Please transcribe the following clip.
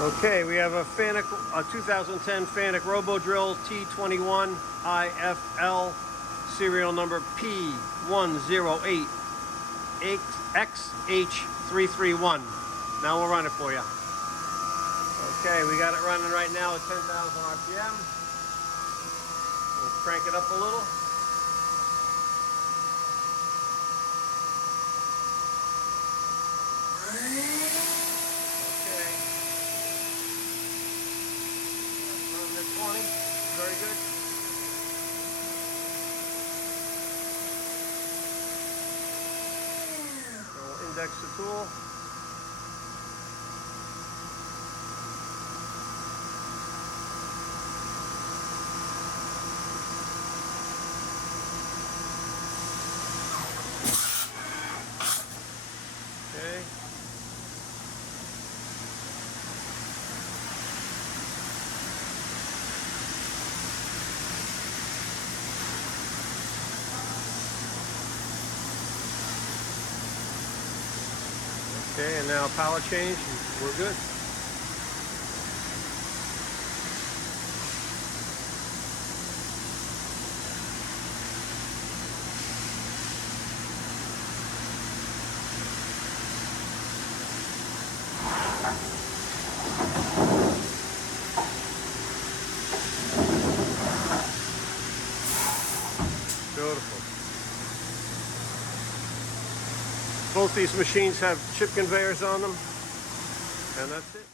Okay, we have a 2010 Fanuc Robodrill T21iFL, serial number P108XH331. Now we'll run it for you. Okay, we got it running right now at 10,000 RPM. We'll crank it up a little. Okay. 20, very good. So we'll index the tool. Okay. Okay, and now pallet change, and we're good. Beautiful. Both these machines have chip conveyors on them, and that's it.